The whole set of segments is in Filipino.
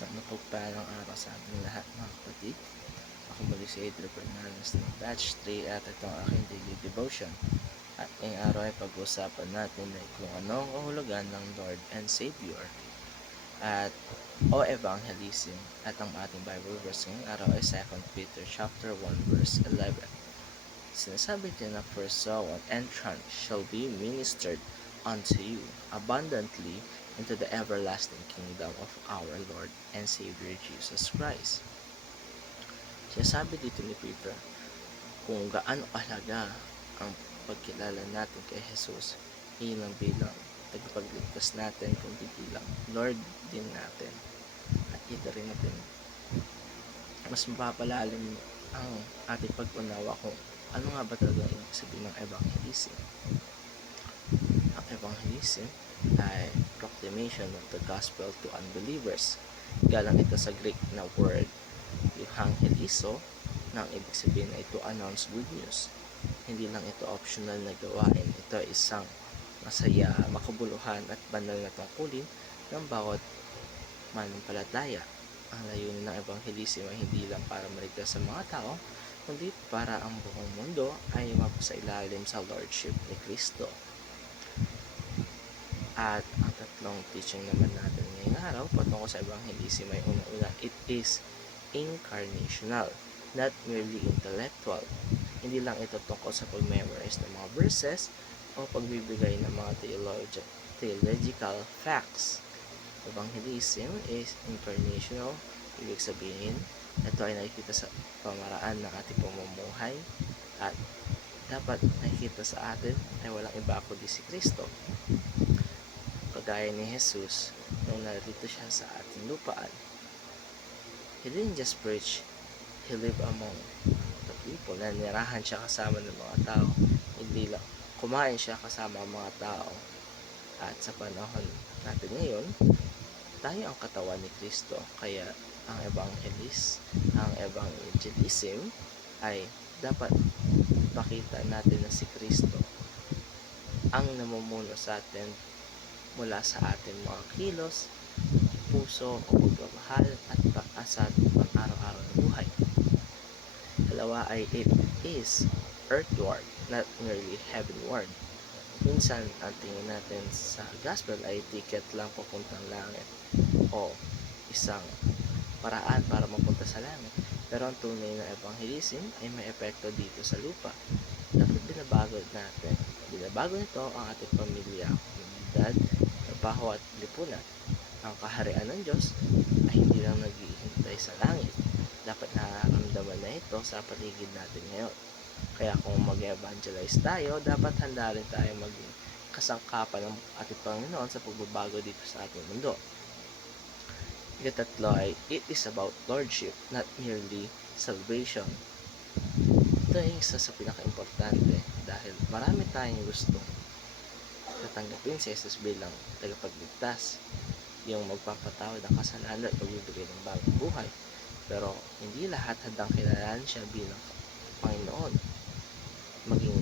Isang mapagpalang araw sa ating lahat mga kapatid. Ako muli si Adrian Fernandez ng Batch 3 at itong aking daily devotion. At ngayong araw ay pag-uusapan natin ay kung ano ang kahulugan ng Lord and Savior at o Evangelism. At ang ating Bible verse ngayong araw ay 2 Peter chapter 1 verse 11. Sinasabi din na first soul and entrance shall be ministered unto you abundantly into the everlasting kingdom of our Lord and Savior Jesus Christ. Sinasabi dito ni Peter kung gaano kahalaga ang pagkilala natin kay Jesus, ilang bilang tagapagligtas natin, kundi bilang Lord din natin. At ito rin natin mas mapapalalim ang ating pag-unawa kung ano nga ba talaga ang ibig sabihin ng evangelism. Ang evangelism ay proclamation of the gospel to unbelievers. Galang ito sa Greek na word euangelizo, na ang ibig sabihin ay to announce good news. Hindi lang ito optional na gawain, ito ay isang masaya, makabuluhan at banal na tungkulin ng bawat mananampalataya. Ang layunin ng evangelism ay hindi lang para maligtas sa mga tao, kundi para ang buong mundo ay mapasailalim sa Lordship ni Kristo. At ang tatlong teaching naman natin ngayong araw patungkol sa evangelism ay una-una, it is incarnational, not merely intellectual. Hindi lang ito tungkol sa pag-memorize ng mga verses o pagbibigay ng mga theological facts. Evangelism is incarnational, ibig sabihin, ito ay nakikita sa pamaraan ng ating pamumuhay at dapat nakikita sa atin ay walang iba kundi si Kristo. Kagaya ni Jesus, nung narito siya sa ating lupaan, He didn't just preach, He lived among the people. Nanirahan siya kasama ng mga tao. Hindi lang kumain siya kasama ang mga tao. At sa panahon natin ngayon, tayo ang katawan ni Kristo. Kaya ang evangelism ay dapat pakita natin na si Kristo ang namumuno sa atin mula sa ating mga kilos, puso o pagmamahal at pag-asa at pang-araw-araw na buhay. Dalawa ay it is earthward, not merely heavenward. Minsan, ang tingin natin sa gospel ay ticket lang papuntang langit o isang paraan para mapunta sa langit. Pero ang tunay na evangelism ay may epekto dito sa lupa. Dapat binabago nito ang ating pamilya, komunidad, trabaho at lipunan. Ang kaharian ng Diyos ay hindi lang naghihintay sa langit. Dapat nararamdaman na ito sa paligid natin ngayon. Kaya kung mag-evangelize tayo, dapat handa rin tayo maging kasangkapan ng ating Panginoon sa pagbabago dito sa ating mundo. Ikatatlo ay, it is about Lordship, not merely salvation. Ito ay isa sa pinaka-importante dahil marami tayong gustong tatanggapin si Jesus bilang tagapagligtas, yung magpapatawad ng kasalanan at magbibigay ng bagong buhay. Pero hindi lahat handang kilalanin siya bilang Panginoon, maging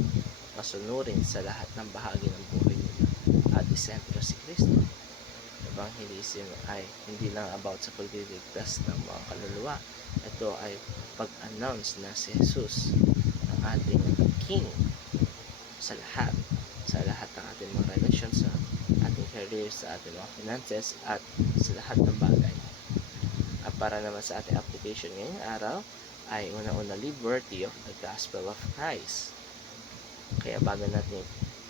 masunurin sa lahat ng bahagi ng buhay nila at isentro si Kristo. Evangelism ay hindi lang about sa pagliligtas ng mga kaluluwa. Ito ay pag-announce na si Jesus ang ating King sa lahat ng ating mga relasyon, sa ating career, sa ating mga finances at sa lahat ng bagay. At para naman sa ating application ngayong araw ay una-una, liberty of the gospel of Christ. Kaya bago natin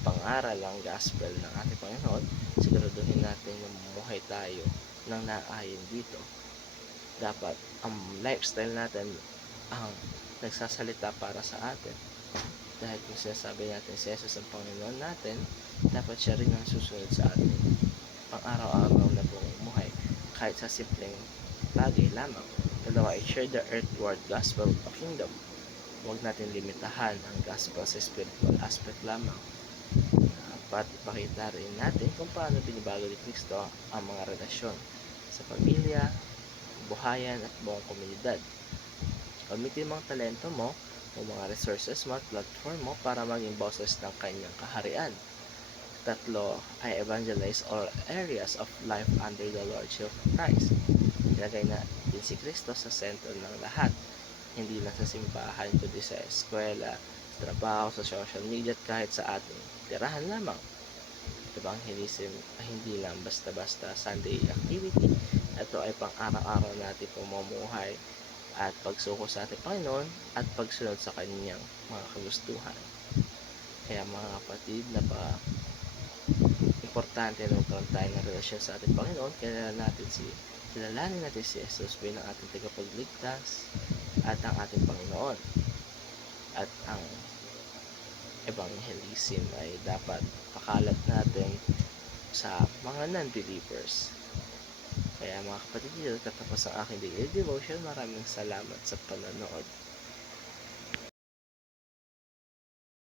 pangaral ang gospel ng ating Panginoon, siguraduhin natin na mamuhay tayo ng naayon dito. Dapat ang lifestyle natin ang nagsasalita para sa atin. Dahil kung sinasabi natin si Jesus ang Panginoon natin, dapat siya rin ang susunod sa atin pang araw-araw na pamumuhay, kahit sa simpleng bagay lamang. Dalawa ay share the earthward gospel of kingdom. Huwag natin limitahan ang gospel sa spiritual aspect lamang. Dapat ipakita rin natin kung paano binibago ni Kristo ang mga relasyon sa pamilya, buhayan at buong komunidad. Gamitin mo ang talento mo o mga resources mo at platform mo para maging boses ng kanyang kaharian. Tatlo ay evangelize all areas of life under the Lordship of Christ. Ilagay natin si Kristo sa sentro ng lahat, hindi lang sa simbahan, kundi sa eskwela, sa trabaho, sa social media, at kahit sa ating tirahan lamang. Evangelism ay hindi lang basta-basta Sunday activity. Ito ay pang-araw-araw natin pamumuhay at pagsuko sa ating Panginoon at pagsunod sa kanyang mga kagustuhan. Kaya mga kapatid, importante na magkaroon tayo ng relasyon sa ating Panginoon. Kilalanin natin si Jesus bilang ating tagapagligtas at ang ating Panginoon. At ang evangelism ay dapat pakalat natin sa mga non-believers. Kaya mga kapatid, dito tatapos ang aking daily devotion. Maraming salamat sa panonood.